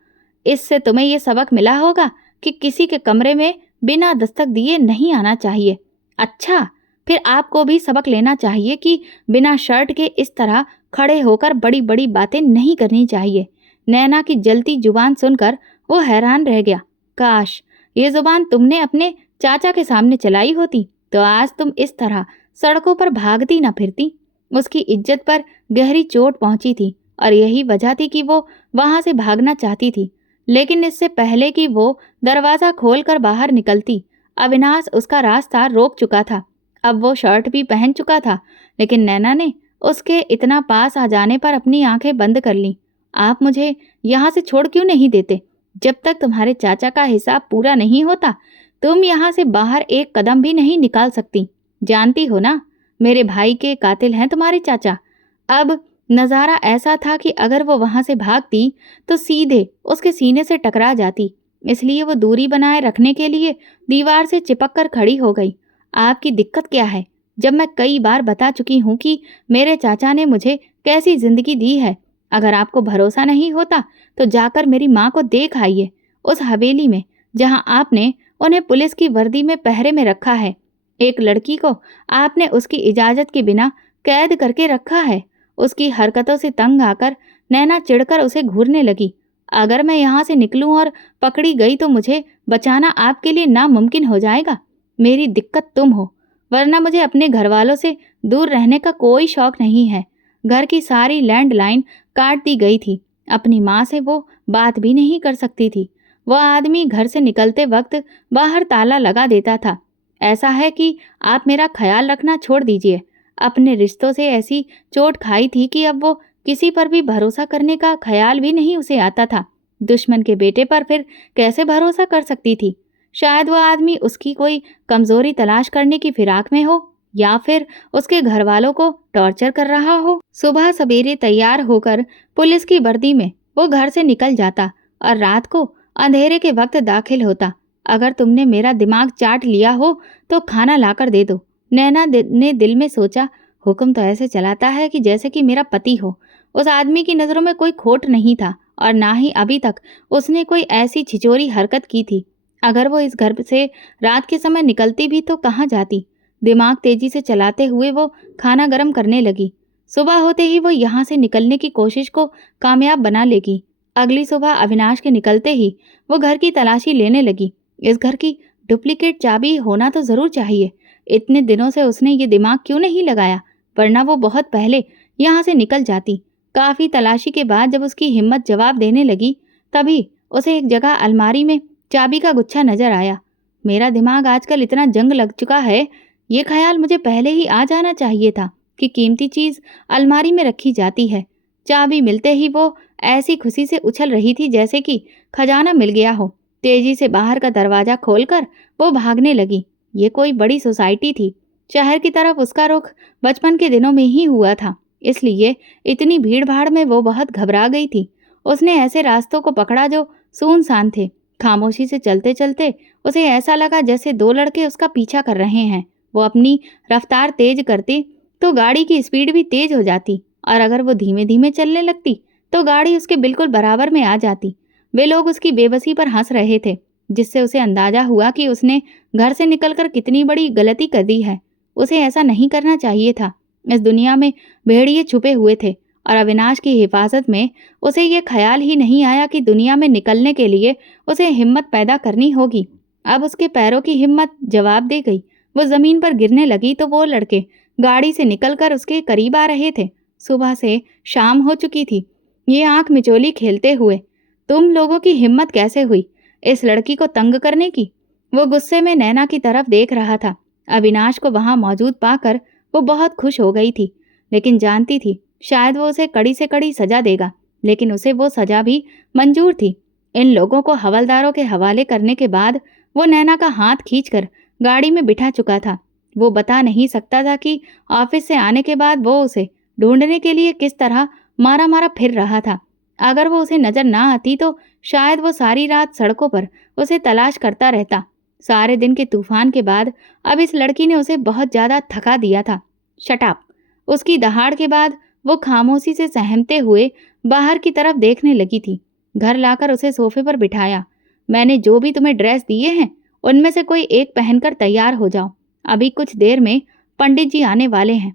इससे तुम्हें ये सबक मिला होगा कि किसी के कमरे में बिना दस्तक दिए नहीं आना चाहिए। अच्छा, फिर आपको भी सबक लेना चाहिए कि बिना शर्ट के इस तरह खड़े होकर बड़ी बड़ी बातें नहीं करनी चाहिए। नैना की जलती जुबान सुनकर वो हैरान रह गया। काश ये जुबान तुमने अपने चाचा के सामने चलाई होती तो आज तुम इस तरह सड़कों पर भागती न फिरती। उसकी इज्जत पर गहरी चोट पहुंची थी और यही वजह थी कि वो वहां से भागना चाहती थी। लेकिन इससे पहले कि वो दरवाज़ा खोलकर बाहर निकलती, अविनाश उसका रास्ता रोक चुका था। अब वो शर्ट भी पहन चुका था, लेकिन नैना ने उसके इतना पास आ जाने पर अपनी आंखें बंद कर लीं। आप मुझे यहाँ से छोड़ क्यों नहीं देते? जब तक तुम्हारे चाचा का हिसाब पूरा नहीं होता तुम यहाँ से बाहर एक कदम भी नहीं निकाल सकती। जानती हो ना, मेरे भाई के कातिल हैं तुम्हारे चाचा। अब नज़ारा ऐसा था कि अगर वो वहां से भागती तो सीधे उसके सीने से टकरा जाती। इसलिए वो दूरी बनाए रखने के लिए दीवार से चिपक कर खड़ी हो गई। आपकी दिक्कत क्या है? जब मैं कई बार बता चुकी हूँ कि मेरे चाचा ने मुझे कैसी जिंदगी दी है। अगर आपको भरोसा नहीं होता तो जाकर मेरी माँ को देख आइए, उस हवेली में जहाँ आपने उन्हें पुलिस की वर्दी में पहरे में रखा है। एक लड़की को आपने उसकी इजाजत के बिना कैद करके रखा है। उसकी हरकतों से तंग आकर नैना चिढ़कर उसे घूरने लगी। अगर मैं यहाँ से निकलूं और पकड़ी गई तो मुझे बचाना आपके लिए नामुमकिन हो जाएगा। मेरी दिक्कत तुम हो, वरना मुझे अपने घर वालों से दूर रहने का कोई शौक नहीं है। घर की सारी लैंडलाइन काट दी गई थी। अपनी माँ से वो बात भी नहीं कर सकती थी। वह आदमी घर से निकलते वक्त बाहर ताला लगा देता था। ऐसा है कि आप मेरा ख्याल रखना छोड़ दीजिए। अपने रिश्तों से ऐसी चोट खाई थी कि अब वो किसी पर भी भरोसा करने का ख्याल भी नहीं उसे आता था। दुश्मन के बेटे पर फिर कैसे भरोसा कर सकती थी? शायद वह आदमी उसकी कोई कमजोरी तलाश करने की फिराक में हो, या फिर उसके घर वालों को टॉर्चर कर रहा हो। सुबह सवेरे तैयार होकर पुलिस की वर्दी में वो घर से निकल जाता और रात को अंधेरे के वक्त दाखिल होता। अगर तुमने मेरा दिमाग चाट लिया हो तो खाना लाकर दे दो। नैना ने दिल में सोचा, हुक्म तो ऐसे चलाता है कि जैसे कि मेरा पति हो। उस आदमी की नज़रों में कोई खोट नहीं था और ना ही अभी तक उसने कोई ऐसी छिचोरी हरकत की थी। अगर वो इस घर से रात के समय निकलती भी तो कहाँ जाती? दिमाग तेजी से चलाते हुए वो खाना गर्म करने लगी। सुबह होते ही वो यहाँ से निकलने की कोशिश को कामयाब बना लेगी। अगली सुबह अविनाश के निकलते ही वो घर की तलाशी लेने लगी। इस घर की डुप्लीकेट चाबी होना तो ज़रूर चाहिए। इतने दिनों से उसने ये दिमाग क्यों नहीं लगाया, वरना वो बहुत पहले यहाँ से निकल जाती। काफ़ी तलाशी के बाद जब उसकी हिम्मत जवाब देने लगी, तभी उसे एक जगह अलमारी में चाबी का गुच्छा नजर आया। मेरा दिमाग आजकल इतना जंग लग चुका है, ये ख्याल मुझे पहले ही आ जाना चाहिए था कि कीमती चीज़ अलमारी में रखी जाती है। चाबी मिलते ही वो ऐसी खुशी से उछल रही थी जैसे कि खजाना मिल गया हो। तेजी से बाहर का दरवाजा खोलकर वो भागने लगी। ये कोई बड़ी सोसाइटी थी। शहर की तरफ उसका रुख बचपन के दिनों में ही हुआ था, इसलिए इतनी भीड़ भाड़ में वो बहुत घबरा गई थी। उसने ऐसे रास्तों को पकड़ा जो सुनसान थे। खामोशी से चलते चलते उसे ऐसा लगा जैसे दो लड़के उसका पीछा कर रहे हैं। वो अपनी रफ्तार तेज करती तो गाड़ी की स्पीड भी तेज हो जाती, और अगर वो धीमे धीमे चलने लगती तो गाड़ी उसके बिल्कुल बराबर में आ जाती। वे लोग उसकी बेबसी पर हंस रहे थे, जिससे उसे अंदाजा हुआ कि उसने घर से निकलकर कितनी बड़ी गलती कर दी है। उसे ऐसा नहीं करना चाहिए था। इस दुनिया में भेड़िए छुपे हुए थे और अविनाश की हिफाजत में उसे ये ख्याल ही नहीं आया कि दुनिया में निकलने के लिए उसे हिम्मत पैदा करनी होगी। अब उसके पैरों की हिम्मत जवाब दे गई। वो जमीन पर गिरने लगी तो वो लड़के गाड़ी से निकलकर उसके करीब आ रहे थे। सुबह से शाम हो चुकी थी। ये आंख मिचोली खेलते हुए, तुम लोगों की हिम्मत कैसे हुई इस लड़की को तंग करने की? वो गुस्से में नैना की तरफ देख रहा था। अविनाश को वहां मौजूद पाकर वो बहुत खुश हो गई थी, लेकिन जानती थी शायद वो उसे कड़ी से कड़ी सजा देगा, लेकिन उसे वो सजा भी मंजूर थी। इन लोगों को हवलदारों के हवाले करने के बाद वो नैना का हाथ खींचकर गाड़ी में बिठा चुका था। वो बता नहीं सकता था कि ऑफिस से आने के बाद वो उसे ढूंढने के लिए किस तरह मारा मारा फिर रहा था। अगर वो उसे नजर ना आती तो शायद वो सारी रात सड़कों पर उसे तलाश करता रहता। सारे दिन के तूफान के बाद अब इस लड़की ने उसे बहुत ज्यादा थका दिया था। Shut up! उसकी दहाड़ के बाद वो खामोशी से सहमते हुए बाहर की तरफ देखने लगी थी। घर लाकर उसे सोफे पर बिठाया। मैंने जो भी तुम्हें ड्रेस दिए हैं उनमें से कोई एक पहनकर तैयार हो जाओ। अभी कुछ देर में पंडित जी आने वाले हैं।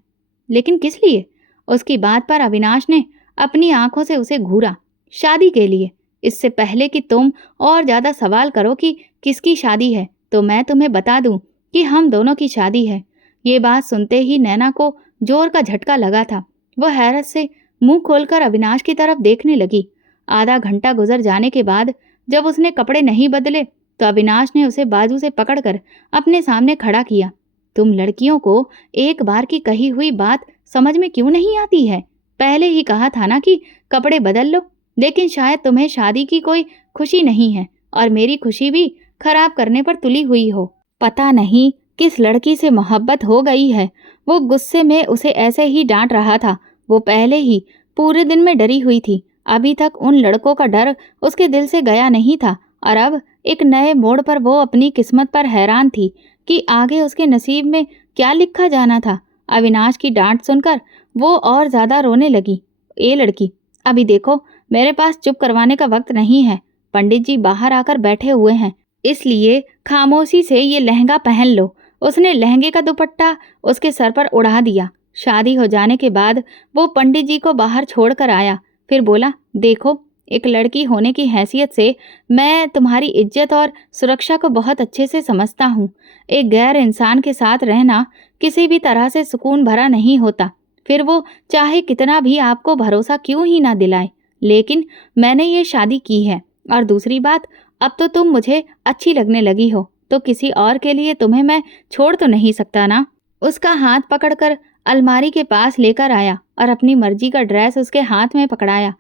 लेकिन किस लिए? उसकी बात पर अविनाश ने अपनी आंखों से उसे घूरा। शादी के लिए। इससे पहले कि तुम और ज्यादा सवाल करो कि किसकी शादी है, तो मैं तुम्हें बता दूं कि हम दोनों की शादी है। ये बात सुनते ही नैना को जोर का झटका लगा था। वह हैरत से मुंह खोलकर अविनाश की तरफ देखने लगी। आधा घंटा गुजर जाने के बाद जब उसने कपड़े नहीं बदले तो अविनाश ने उसे बाजू से पकड़कर अपने सामने खड़ा किया। तुम लड़कियों को एक बार की कही हुई बात समझ में क्यों नहीं आती है? पहले ही कहा था ना कि कपड़े बदल लो। लेकिन शायद तुम्हें शादी की कोई खुशी नहीं है और मेरी खुशी भी खराब करने पर तुली हुई हो। पता नहीं किस लड़की से मोहब्बत हो गई है। वो गुस्से में उसे ऐसे ही डांट रहा था। वो पहले ही पूरे दिन में डरी हुई थी। अभी तक उन लड़कों का डर उसके दिल से गया नहीं था, और अब एक नए मोड़ पर वो अपनी किस्मत पर हैरान थी कि आगे उसके नसीब में क्या लिखा जाना था? अविनाश की डांट सुनकर वो और ज्यादा रोने लगी। ए लड़की, अभी देखो, मेरे पास चुप करवाने का वक्त नहीं है। पंडित जी बाहर आकर बैठे हुए हैं, इसलिए खामोशी से ये लहंगा पहन लो। उसने लहंगे का दुपट्टा उसके सर पर उड़ा दिया। शादी हो जाने के बाद वो पंडित जी को बाहर छोड़कर आया, फिर बोला, देखो, एक लड़की होने की हैसियत से मैं तुम्हारी इज्जत और सुरक्षा को बहुत अच्छे से समझता हूँ। एक गैर इंसान के साथ रहना किसी भी तरह से सुकून भरा नहीं होता, फिर वो चाहे कितना भी आपको भरोसा क्यों ही ना दिलाए। लेकिन मैंने ये शादी की है, और दूसरी बात, अब तो तुम मुझे अच्छी लगने लगी हो, तो किसी और के लिए तुम्हें मैं छोड़ तो नहीं सकता ना। उसका हाथ पकड़कर अलमारी के पास लेकर आया और अपनी मर्जी का ड्रेस उसके हाथ में पकड़ाया।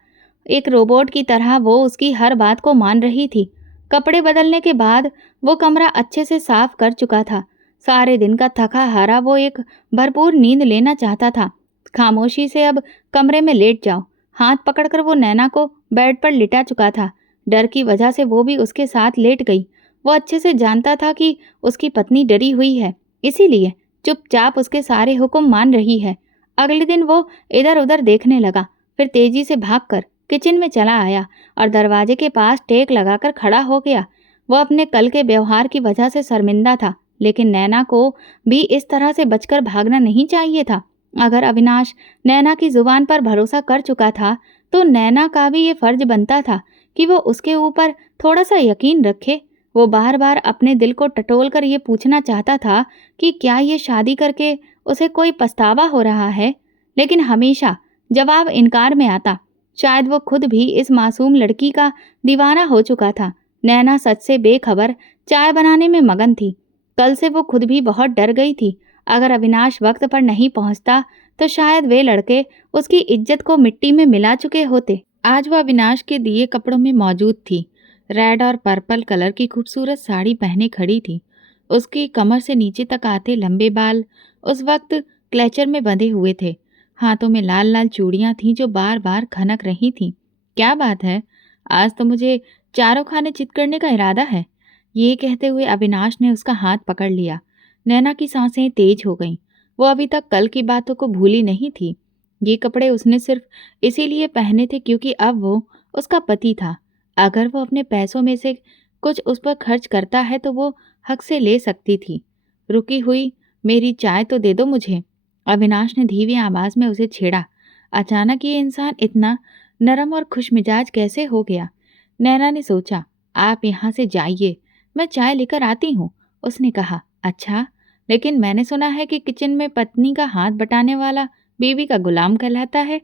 एक रोबोट की तरह वो उसकी हर बात को मान रही थी। कपड़े बदलने के बाद वो कमरा अच्छे से साफ कर चुका था। सारे दिन का थका हारा वो एक भरपूर नींद लेना चाहता था। खामोशी से अब कमरे में लेट जाओ। हाथ पकड़कर वो नैना को बेड पर लिटा चुका था। डर की वजह से वो भी उसके साथ लेट गई। वो अच्छे से जानता था कि उसकी पत्नी डरी हुई है, इसीलिए चुपचाप उसके सारे हुक्म मान रही है। अगले दिन वो इधर उधर देखने लगा, फिर तेजी से भागकर किचन में चला आया और दरवाजे के पास टेक लगाकर खड़ा हो गया। वो अपने कल के व्यवहार की वजह से शर्मिंदा था, लेकिन नैना को भी इस तरह से बचकर भागना नहीं चाहिए था। अगर अविनाश नैना की जुबान पर भरोसा कर चुका था, तो नैना का भी ये फर्ज बनता था कि वो उसके ऊपर थोड़ा सा यकीन रखे। वो बार बार अपने दिल को टटोल कर ये पूछना चाहता था कि क्या ये शादी करके उसे कोई पछतावा हो रहा है, लेकिन हमेशा जवाब इनकार में आता। शायद वो खुद भी इस मासूम लड़की का दीवाना हो चुका था। नैना सच से बेखबर चाय बनाने में मगन थी। कल से वो खुद भी बहुत डर गई थी। अगर अविनाश वक्त पर नहीं पहुंचता, तो शायद वे लड़के उसकी इज्जत को मिट्टी में मिला चुके होते। आज वह अविनाश के दिए कपड़ों में मौजूद थी। रेड और पर्पल कलर की खूबसूरत साड़ी पहने खड़ी थी। उसकी कमर से नीचे तक आते लंबे बाल उस वक्त क्लेचर में बंधे हुए थे। हाथों में लाल लाल चूड़ियां थीं जो बार बार खनक रही थीं। क्या बात है, आज तो मुझे चारों खाने चित करने का इरादा है। ये कहते हुए अविनाश ने उसका हाथ पकड़ लिया। नैना की सांसें तेज हो गईं। वो अभी तक कल की बातों को भूली नहीं थी। ये कपड़े उसने सिर्फ इसीलिए पहने थे क्योंकि अब वो उसका पति था। अगर वो अपने पैसों में से कुछ उस पर खर्च करता है तो वो हक से ले सकती थी। रुकी हुई, मेरी चाय तो दे दो मुझे। अविनाश ने धीमी आवाज में उसे छेड़ा। अचानक ये इंसान इतना नरम और खुशमिजाज कैसे हो गया? नैना ने सोचा, आप यहाँ से जाइए, मैं चाय लेकर आती हूँ। उसने कहा, अच्छा, लेकिन मैंने सुना है कि किचन में पत्नी का हाथ बटाने वाला बीवी का गुलाम कहलाता है,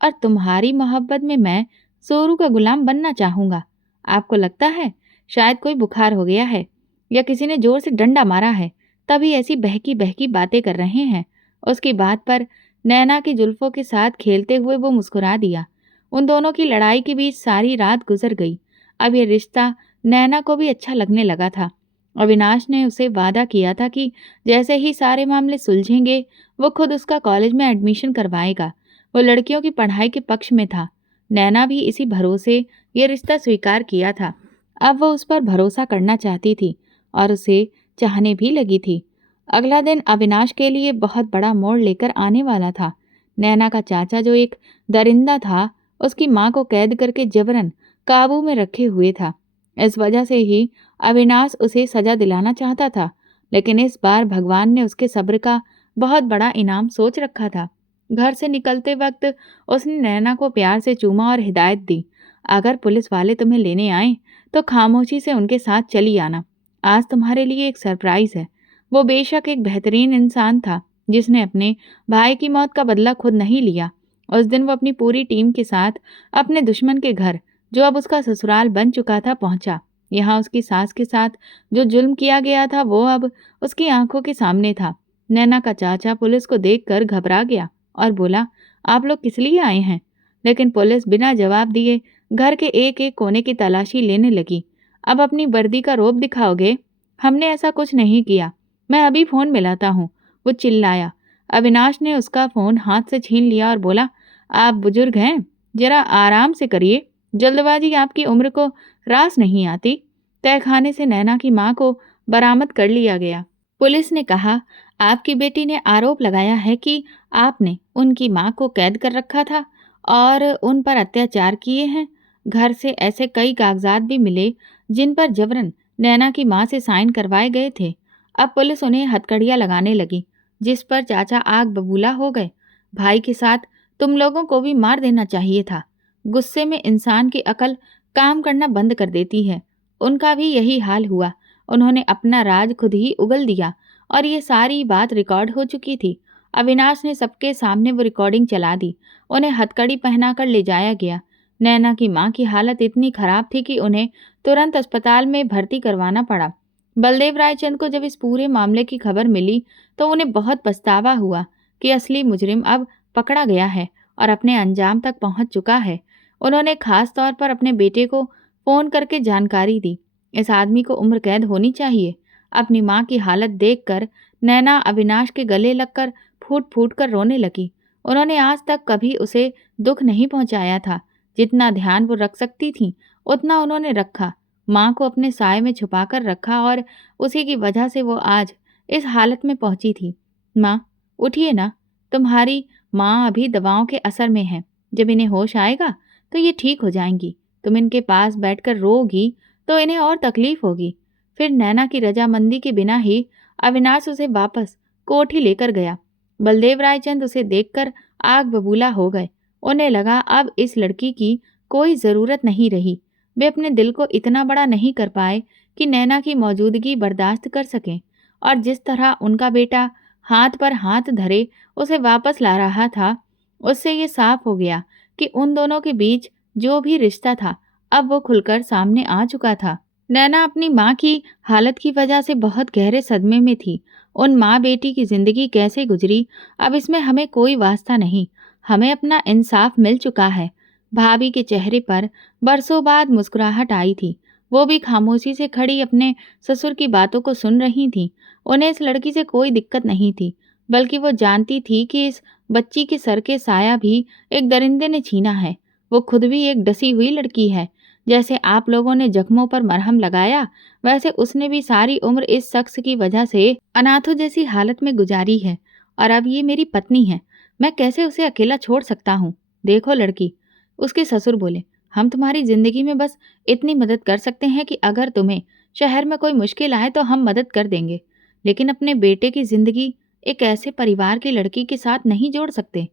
और तुम्हारी मोहब्बत में मैं सोरू का गुलाम बनना चाहूँगा। आपको लगता है शायद कोई बुखार हो गया है या किसी ने जोर से डंडा मारा है, तभी ऐसी बहकी बहकी बातें कर रहे हैं। उसकी बात पर नैना की जुल्फों के साथ खेलते हुए वो मुस्कुरा दिया। उन दोनों की लड़ाई के बीच सारी रात गुजर गई। अब ये रिश्ता नैना को भी अच्छा लगने लगा था। अविनाश ने उसे वादा किया था कि जैसे ही सारे मामले सुलझेंगे, वो खुद उसका कॉलेज में एडमिशन करवाएगा। वो लड़कियों की पढ़ाई के पक्ष में था। नैना भी इसी भरोसे ये रिश्ता स्वीकार किया था। अब वो उस पर भरोसा करना चाहती थी और उसे चाहने भी लगी थी। अगला दिन अविनाश के लिए बहुत बड़ा मोड़ लेकर आने वाला था। नैना का चाचा, जो एक दरिंदा था, उसकी माँ को कैद करके जबरन काबू में रखे हुए था। इस वजह से ही अविनाश उसे सजा दिलाना चाहता था, लेकिन इस बार भगवान ने उसके सब्र का बहुत बड़ा इनाम सोच रखा था। घर से निकलते वक्त उसने नैना को प्यार से चूमा और हिदायत दी, अगर पुलिस वाले तुम्हें लेने आए तो खामोशी से उनके साथ चली आना। आज तुम्हारे लिए एक सरप्राइज है। वो बेशक एक बेहतरीन इंसान था, जिसने अपने भाई की मौत का बदला खुद नहीं लिया। उस दिन वो अपनी पूरी टीम के साथ अपने दुश्मन के घर, जो अब उसका ससुराल बन चुका था, पहुंचा। यहाँ उसकी सास के साथ जो जुल्म किया गया था वो अब उसकी आंखों के सामने था। नैना का चाचा पुलिस को देखकर घबरा गया और बोला, आप लोग किस लिए आए हैं? लेकिन पुलिस बिना जवाब दिए घर के एक एक कोने की तलाशी लेने लगी। अब अपनी वर्दी का रौब दिखाओगे? हमने ऐसा कुछ नहीं किया, मैं अभी फोन मिलाता हूँ, वो चिल्लाया। अविनाश ने उसका फोन हाथ से छीन लिया और बोला, आप बुजुर्ग हैं, जरा आराम से करिए, जल्दबाजी आपकी उम्र को रास नहीं आती। तहखाने से नैना की माँ को बरामद कर लिया गया। पुलिस ने कहा, आपकी बेटी ने आरोप लगाया है कि आपने उनकी माँ को कैद कर रखा था और उन पर अत्याचार किए हैं। घर से ऐसे कई कागजात भी मिले जिन पर जबरन नैना की माँ से साइन करवाए गए थे। अब पुलिस उन्हें हथकड़ियाँ लगाने लगी, जिस पर चाचा आग बबूला हो गए। भाई के साथ तुम लोगों को भी मार देना चाहिए था। गुस्से में इंसान की अकल काम करना बंद कर देती है। उनका भी यही हाल हुआ। उन्होंने अपना राज खुद ही उगल दिया और ये सारी बात रिकॉर्ड हो चुकी थी। अविनाश ने सबके सामने वो रिकॉर्डिंग चला दी। उन्हें हथकड़ी पहनाकर ले जाया गया। नैना की माँ की हालत इतनी खराब थी कि उन्हें तुरंत अस्पताल में भर्ती करवाना पड़ा। बलदेव रायचंद को जब इस पूरे मामले की खबर मिली तो उन्हें बहुत पछतावा हुआ कि असली मुजरिम अब पकड़ा गया है और अपने अंजाम तक पहुंच चुका है। उन्होंने खास तौर पर अपने बेटे को फोन करके जानकारी दी। इस आदमी को उम्र कैद होनी चाहिए। अपनी माँ की हालत देखकर नैना अविनाश के गले लगकर फूट फूट कर रोने लगी। उन्होंने आज तक कभी उसे दुख नहीं पहुंचाया था। जितना ध्यान वो रख सकती थी उतना उन्होंने रखा। माँ को अपने साय में छुपाकर रखा और उसी की वजह से वो आज इस हालत में पहुंची थी। माँ, उठिए ना। तुम्हारी माँ अभी दवाओं के असर में है। जब इन्हें होश आएगा तो ये ठीक हो जाएंगी। तुम इनके पास बैठकर रोगी तो इन्हें और तकलीफ होगी। फिर नैना की रजामंदी के बिना ही अविनाश उसे वापस कोठी लेकर गया। बलदेव रायचंद उसे देखकर आग बबूला हो गए। उन्हें लगा अब इस लड़की की कोई ज़रूरत नहीं रही। वे अपने दिल को इतना बड़ा नहीं कर पाए कि नैना की मौजूदगी बर्दाश्त कर सकें। और जिस तरह उनका बेटा हाथ पर हाथ धरे उसे वापस ला रहा था, उससे ये साफ हो गया कि उन दोनों के बीच जो भी रिश्ता था अब वो खुलकर सामने आ चुका था। नैना अपनी माँ की हालत की वजह से बहुत गहरे सदमे में थी। उन माँ बेटी की जिंदगी कैसे गुजरी अब इसमें हमें कोई वास्ता नहीं। हमें अपना इंसाफ मिल चुका है। भाभी के चेहरे पर बरसों बाद मुस्कुराहट आई थी। वो भी खामोशी से खड़ी अपने ससुर की बातों को सुन रही थी। उन्हें इस लड़की से कोई दिक्कत नहीं थी, बल्कि वो जानती थी कि इस बच्ची के सर के साया भी एक दरिंदे ने छीना है। वो खुद भी एक डसी हुई लड़की है। जैसे आप लोगों ने जख्मों पर मरहम लगाया, वैसे उसने भी सारी उम्र इस शख्स की वजह से अनाथों जैसी हालत में गुजारी है। और अब ये मेरी पत्नी है, मैं कैसे उसे अकेला छोड़ सकता हूँ। देखो लड़की, उसके ससुर बोले, हम तुम्हारी जिंदगी में बस इतनी मदद कर सकते हैं कि अगर तुम्हें शहर में कोई मुश्किल आए तो हम मदद कर देंगे, लेकिन अपने बेटे की जिंदगी एक ऐसे परिवार की लड़की के साथ नहीं जोड़ सकते।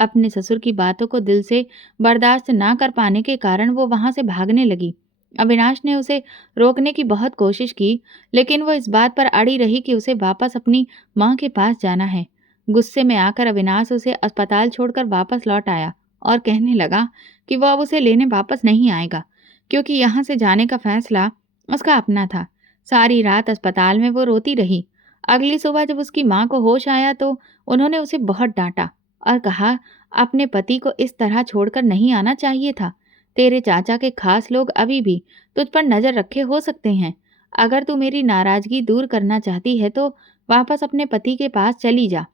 अपने ससुर की बातों को दिल से बर्दाश्त ना कर पाने के कारण वो वहां से भागने लगी। अविनाश ने उसे रोकने की बहुत कोशिश की, लेकिन वो इस बात पर अड़ी रही कि उसे वापस अपनी माँ के पास जाना है। गुस्से में आकर अविनाश उसे अस्पताल छोड़कर वापस लौट आया और कहने लगा कि वो अब उसे लेने वापस नहीं आएगा, क्योंकि यहाँ से जाने का फैसला उसका अपना था। सारी रात अस्पताल में वो रोती रही। अगली सुबह जब उसकी माँ को होश आया तो उन्होंने उसे बहुत डांटा और कहा, अपने पति को इस तरह छोड़कर नहीं आना चाहिए था। तेरे चाचा के खास लोग अभी भी तुझ पर नजर रखे हो सकते हैं। अगर तू मेरी नाराजगी दूर करना चाहती है तो वापस अपने पति के पास चली जा।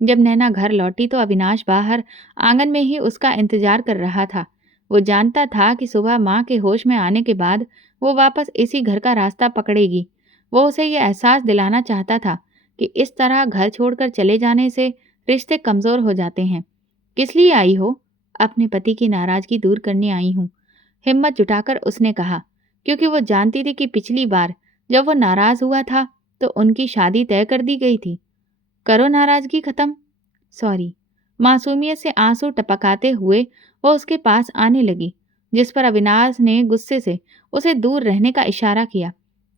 जब नैना घर लौटी तो अविनाश बाहर आंगन में ही उसका इंतजार कर रहा था। वो जानता था कि सुबह माँ के होश में आने के बाद वो वापस इसी घर का रास्ता पकड़ेगी। वो उसे ये एहसास दिलाना चाहता था कि इस तरह घर छोड़कर चले जाने से रिश्ते कमजोर हो जाते हैं। किस लिए आई हो? अपने पति की नाराजगी दूर करने आई हूँ, हिम्मत जुटाकर उसने कहा, क्योंकि वो जानती थी कि पिछली बार जब वो नाराज हुआ था तो उनकी शादी तय कर दी गई थी। करो नाराजगी खत्म। सॉरी। मासूमियत से आंसू टपकाते हुए वो उसके पास आने लगी, जिस पर अविनाश ने गुस्से से उसे दूर रहने का इशारा किया।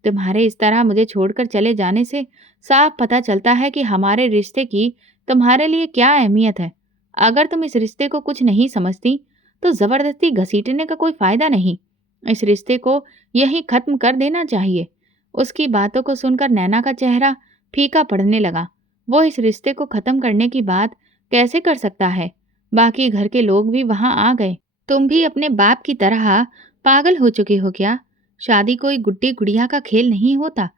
तुम्हारे इस तरह मुझे छोड़कर चले जाने से साफ पता चलता है कि हमारे रिश्ते की तुम्हारे लिए क्या अहमियत है। अगर तुम इस रिश्ते को कुछ नहीं समझती तो जबरदस्ती घसीटने का कोई फायदा नहीं। इस रिश्ते को यहीं खत्म कर देना चाहिए। उसकी बातों को सुनकर नैना का चेहरा फीका पड़ने लगा। वो इस रिश्ते को खत्म करने की बात कैसे कर सकता है? बाकी घर के लोग भी वहां आ गए। तुम भी अपने बाप की तरह पागल हो चुके हो क्या? शादी कोई गुड्डी गुड़िया का खेल नहीं होता।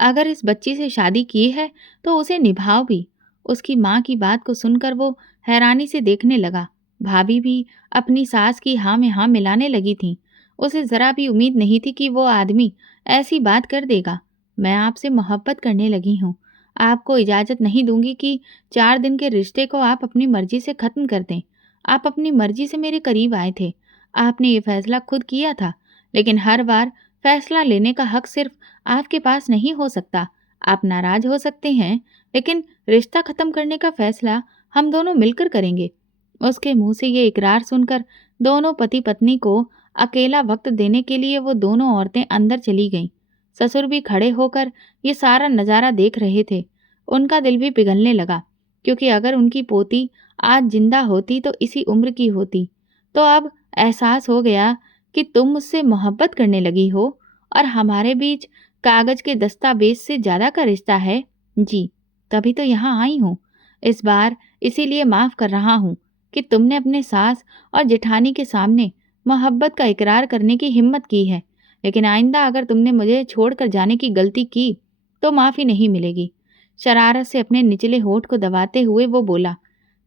अगर इस बच्ची से शादी की है तो उसे निभाओ भी। उसकी माँ की बात को सुनकर वो हैरानी से देखने लगा। भाभी भी अपनी सास की हाँ में हाँ मिलाने लगी थी। उसे जरा भी उम्मीद नहीं थी कि वो आदमी ऐसी बात कर देगा। मैं आपसे मोहब्बत करने लगी हूँ। आपको इजाज़त नहीं दूँगी कि 4 दिन के रिश्ते को आप अपनी मर्ज़ी से ख़त्म कर दें। आप अपनी मर्ज़ी से मेरे करीब आए थे। आपने ये फ़ैसला खुद किया था, लेकिन हर बार फ़ैसला लेने का हक़ सिर्फ़ आपके पास नहीं हो सकता। आप नाराज़ हो सकते हैं, लेकिन रिश्ता ख़त्म करने का फ़ैसला हम दोनों मिलकर करेंगे। उसके मुँह से ये इकरार सुनकर दोनों पति-पत्नी को अकेला वक़्त देने के लिए वो दोनों औरतें अंदर चली गईं। ससुर भी खड़े होकर ये सारा नज़ारा देख रहे थे। उनका दिल भी पिघलने लगा, क्योंकि अगर उनकी पोती आज ज़िंदा होती तो इसी उम्र की होती। तो अब एहसास हो गया कि तुम मुझसे मोहब्बत करने लगी हो और हमारे बीच कागज़ के दस्तावेज़ से ज़्यादा का रिश्ता है। जी, तभी तो यहाँ आई हूँ। इस बार इसीलिए माफ़ कर रहा हूँ कि तुमने अपने सास और जेठानी के सामने मोहब्बत का इकरार करने की हिम्मत की है। लेकिन आइंदा अगर तुमने मुझे छोड़कर जाने की गलती की, तो माफ़ी नहीं मिलेगी। शरारत से अपने निचले होंठ को दबाते हुए वो बोला।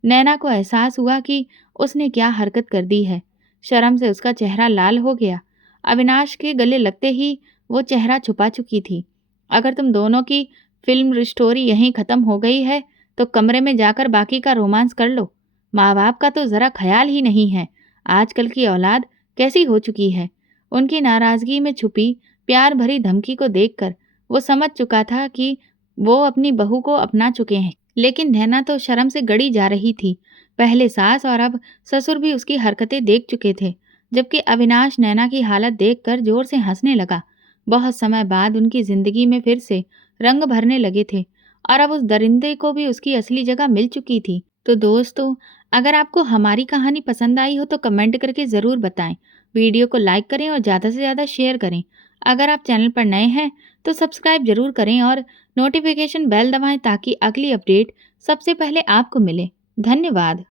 नैना को एहसास हुआ कि उसने क्या हरकत कर दी है। शर्म से उसका चेहरा लाल हो गया। अविनाश के गले लगते ही वो चेहरा छुपा चुकी थी। अगर तुम दोनों की फ़िल्म स्टोरी यहीं ख़त्म हो गई है, तो कमरे में जाकर बाकी का रोमांस कर लो। माँ-बाप का तो ज़रा ख़याल ही नहीं है। आजकल की औलाद कैसी हो चुकी है। उनकी नाराज़गी में छुपी प्यार भरी धमकी को देखकर वो समझ चुका था कि वो अपनी बहू को अपना चुके हैं। लेकिन नैना तो शर्म से गड़ी जा रही थी। पहले सास और अब ससुर भी उसकी हरकतें देख चुके थे, जबकि अविनाश नैना की हालत देखकर ज़ोर से हँसने लगा। बहुत समय बाद उनकी ज़िंदगी में फिर से रंग भरने लगे थे और अब उस दरिंदे को भी उसकी असली जगह मिल चुकी थी। तो दोस्तों, अगर आपको हमारी कहानी पसंद आई हो तो कमेंट करके ज़रूर बताएं। वीडियो को लाइक करें और ज़्यादा से ज़्यादा शेयर करें। अगर आप चैनल पर नए हैं तो सब्सक्राइब ज़रूर करें और नोटिफिकेशन बेल दबाएं ताकि अगली अपडेट सबसे पहले आपको मिले। धन्यवाद।